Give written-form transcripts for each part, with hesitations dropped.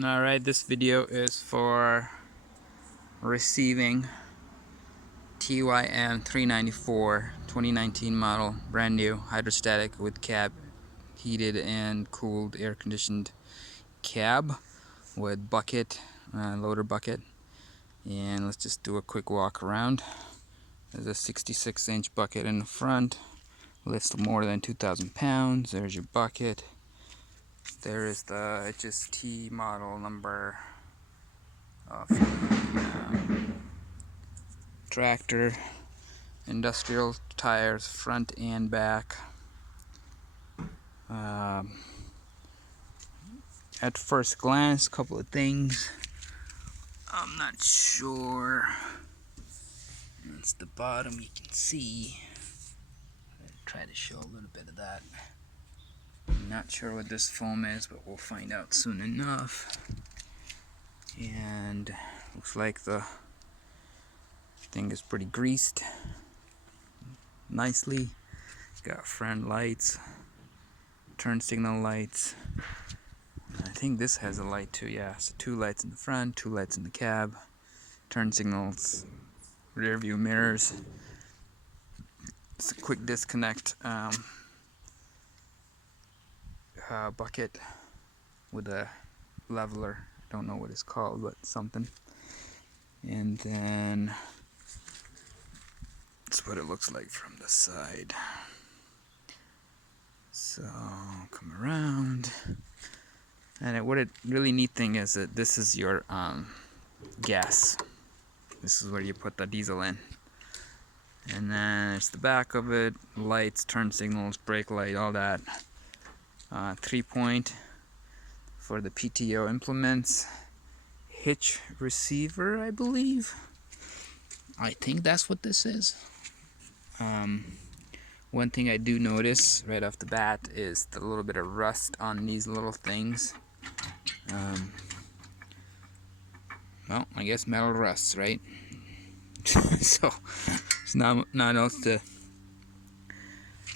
Alright, this video is for receiving TYM 394 2019 model, brand new, hydrostatic with cab, heated and cooled air conditioned cab with bucket, loader bucket. And let's just do a quick walk around. There's a 66-inch bucket in the front, lifts more than 2,000 pounds. There's your bucket. There is the HST model number of tractor, industrial tires, front and back. At first glance, a couple of things. I'm not sure. That's the bottom, you can see. I'll try to show a little bit of that. I'm not sure what this foam is, but we'll find out soon enough. And looks like the thing is pretty greased nicely. Got front lights, turn signal lights. I think this has a light too, yeah. So 2 lights in the front, 2 lights in the cab, turn signals, rear view mirrors. It's a quick disconnect bucket with a leveler. I don't know what it's called, but something. And then that's what it looks like from the side. So come around. And what it really neat thing is that this is your gas. This is where you put the diesel in. And then there's the back of it, lights, turn signals, brake light, all that. 3-point for the PTO implements. Hitch receiver, I believe. I think that's what this is. One thing I do notice right off the bat is the little bit of rust on these little things. Well, I guess metal rusts, right? So it's not else to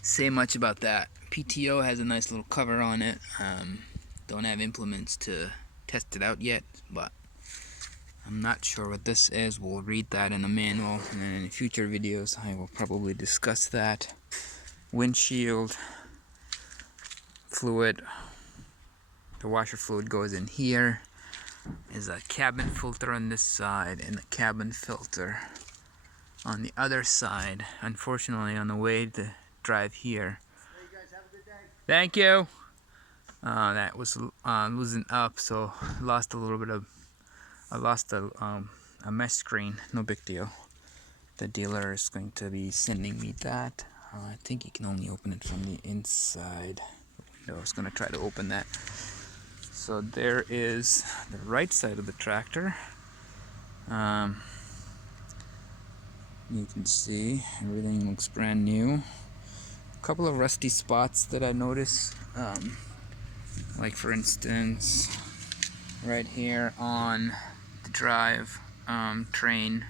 say much about that. PTO has a nice little cover on it. Don't have implements to test it out yet, but I'm not sure what this is. We'll read that in the manual, and then in future videos I will probably discuss that. Windshield fluid, the washer fluid goes in here. Is a cabin filter on this side and a cabin filter on the other side. Unfortunately, on the way to drive here, Hey guys, have a good day. thank you. That was losing up, so lost a little bit of. I lost a mesh screen. No big deal. The dealer is going to be sending me that. I think you can only open it from the inside. I was going to try to open that. So there is the right side of the tractor. You can see everything looks brand new. A couple of rusty spots that I noticed, like for instance, right here on the drive train.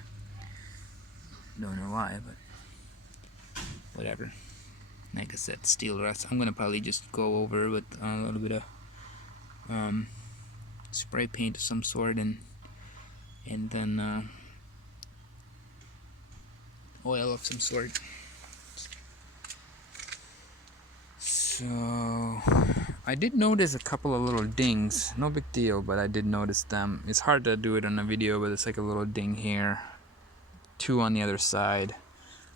Don't know why, but whatever. Like I said, steel rust. I'm gonna probably just go over with a little bit of spray paint of some sort, and then oil of some sort. So I did notice a couple of little dings. No big deal, but I did notice them. It's hard to do it on a video, but it's like a little ding here, 2 on the other side.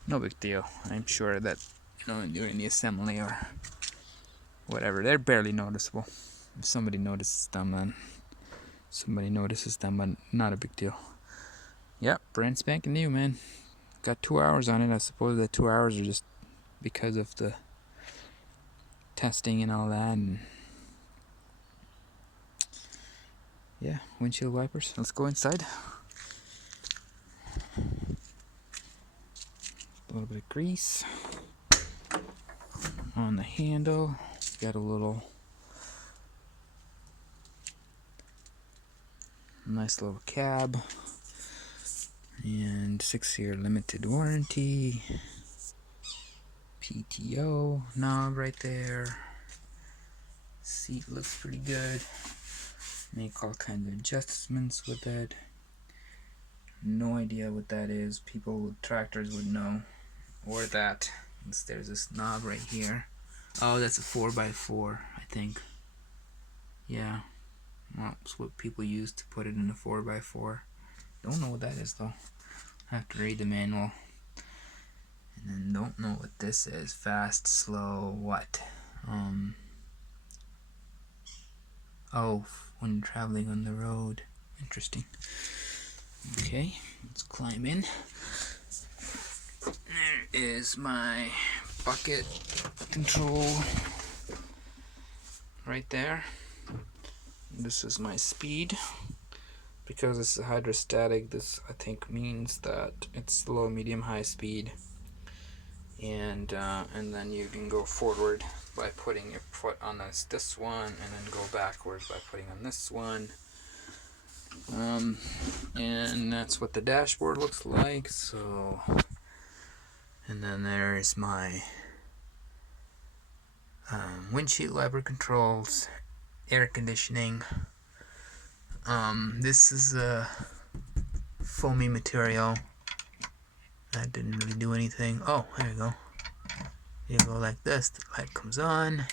No big deal. I'm sure that during the assembly or whatever, they're barely noticeable. If somebody notices them, then somebody notices them, but not a big deal. Yep, brand spanking new, man. Got 2 hours on it. I suppose that 2 hours are just because of the testing and all that. And yeah, windshield wipers. Let's go inside. A little bit of grease on the handle. Got a little nice little cab and 6-year limited warranty. PTO knob right there. Seat looks pretty good. make all kinds of adjustments with it. No idea what that is. People with tractors would know. Or that. There's this knob right here. Oh, that's a 4x4, I think. Yeah. Well, it's what people use to put it in a 4x4. Don't know what that is though. I have to read the manual. And then don't know what this is. Fast, slow, what? Oh, when you're traveling on the road. Interesting. Okay, let's climb in. There is my bucket control right there. This is my speed. Because this is hydrostatic, this I think means that it's low, medium, high speed. And then you can go forward by putting your foot on this one, and then go backwards by putting on this one. And that's what the dashboard looks like. So, and then there's my windshield wiper controls, air conditioning. This is a foamy material. That didn't really do anything. Oh, there you go. You go like this, the light comes on,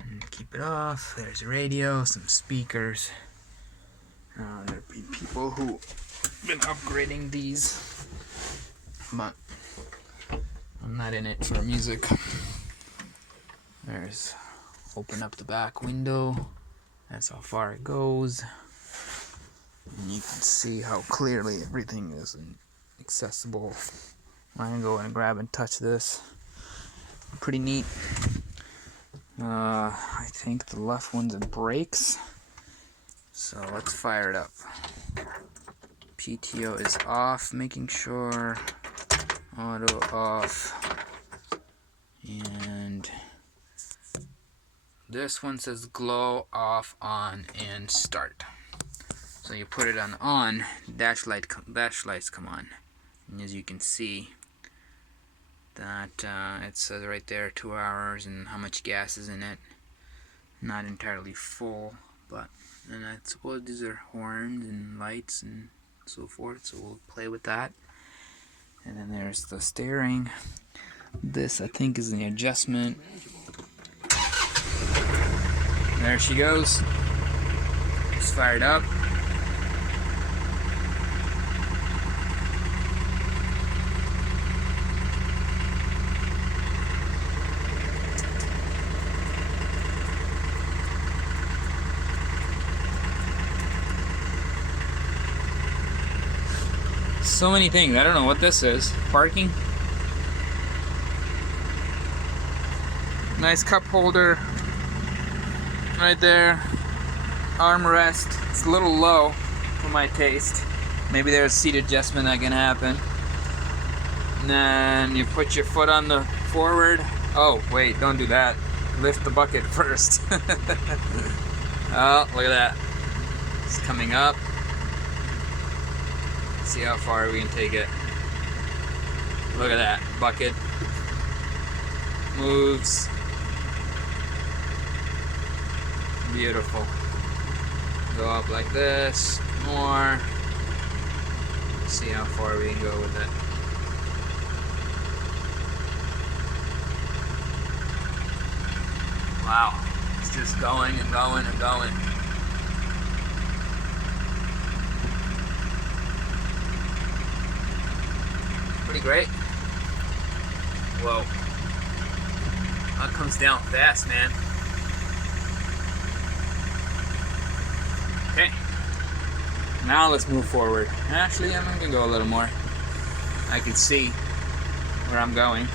and keep it off. There's a radio, some speakers. There'd be people who been upgrading these, but I'm not in it for music. There's open up the back window. That's how far it goes. And you can see how clearly everything is accessible. I'm gonna go and grab and touch this. Pretty neat. I think the left one's in brakes. So let's fire it up. PTO is off, making sure. Auto off. And this one says glow, off, on, and start. So you put it on, dash lights come on. And as you can see, that it says right there 2 hours and how much gas is in it. Not entirely full, but, and I suppose these are horns and lights and so forth, so we'll play with that. And then there's the steering. This I think is the adjustment. There she goes. It's fired up. So many things. I don't know what this is. Parking. Nice cup holder right there. Armrest. It's a little low for my taste. Maybe there's seat adjustment that can happen. And then you put your foot on the forward. Oh, wait, don't do that. Lift the bucket first. Oh, look at that. It's coming up. See how far we can take it. Look at that. Bucket moves. Beautiful. Go up like this. More. See how far we can go with it. Wow. It's just going and going and going. Pretty great. Whoa. That comes down fast, man. Okay. Now let's move forward. Actually, I'm gonna go a little more. I can see where I'm going.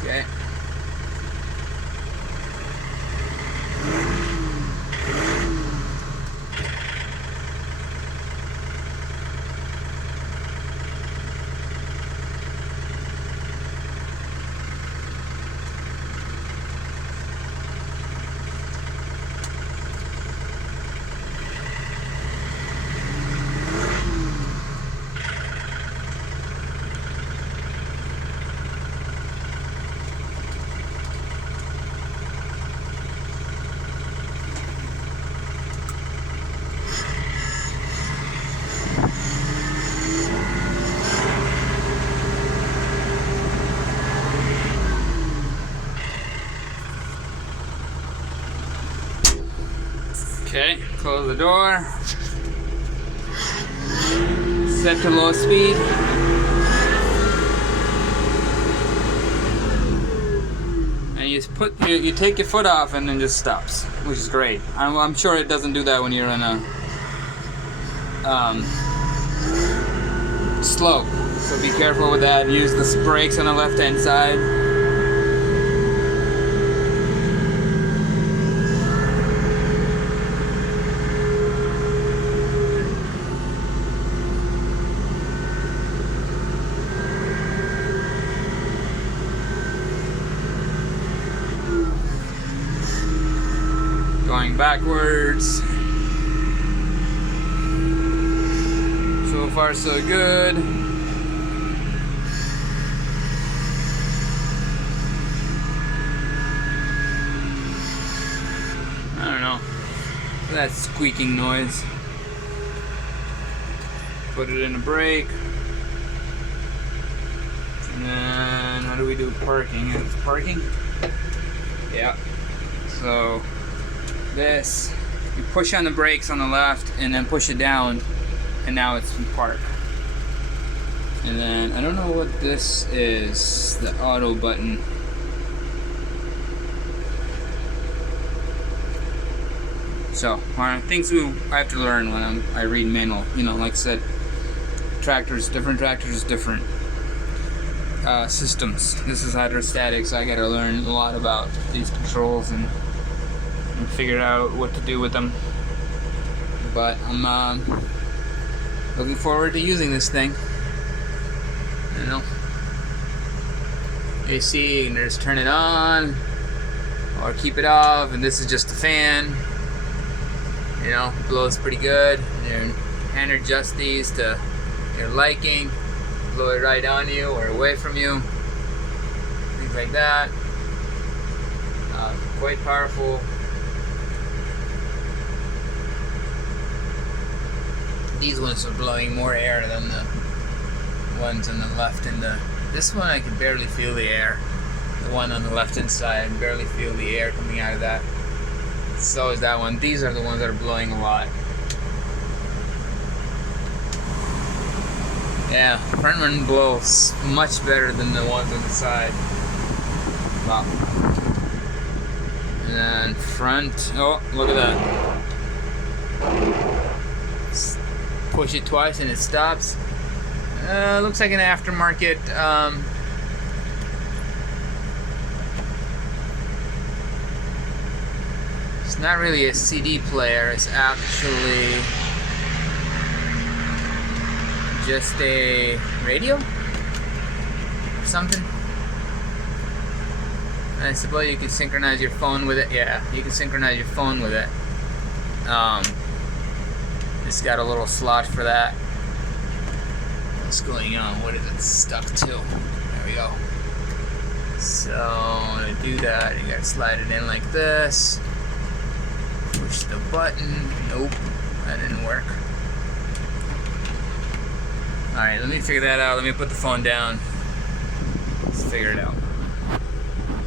Okay. Close the door. Set to low speed. And you take your foot off and then it just stops, which is great. I'm sure it doesn't do that when you're in a slope. So be careful with that. Use the brakes on the left-hand side. Going backwards. So far so good. I don't know. That squeaking noise. Put it in a brake. And then how do we do parking? It's parking? Yeah. So this, you push on the brakes on the left and then push it down, and now it's in park. And then I don't know what this is, the auto button. So things I have to learn when I read manual. You know, like I said, different tractors, different systems. This is hydrostatic, so I got to learn a lot about these controls and figure out what to do with them. But I'm looking forward to using this thing. You know, AC, you can just turn it on or keep it off, and this is just a fan. You know, blows pretty good. You can adjust these to your liking, blow it right on you or away from you, things like that. Quite powerful. These ones are blowing more air than the ones on the left, and this one I can barely feel the air. The one on the left hand side, I can barely feel the air coming out of that. So is that one. These are the ones that are blowing a lot. Yeah, front one blows much better than the ones on the side. Wow. And then front, oh, look at that. Push it twice and it stops. Looks like an aftermarket it's not really a CD player, it's actually just a radio or something. I suppose you can synchronize your phone with it. Yeah, you can synchronize your phone with it. It's got a little slot for that. What's going on? What is it stuck to? There we go. So to do that, you gotta slide it in like this. Push the button. Nope, that didn't work. Alright, let me figure that out. Let me put the phone down. Let's figure it out.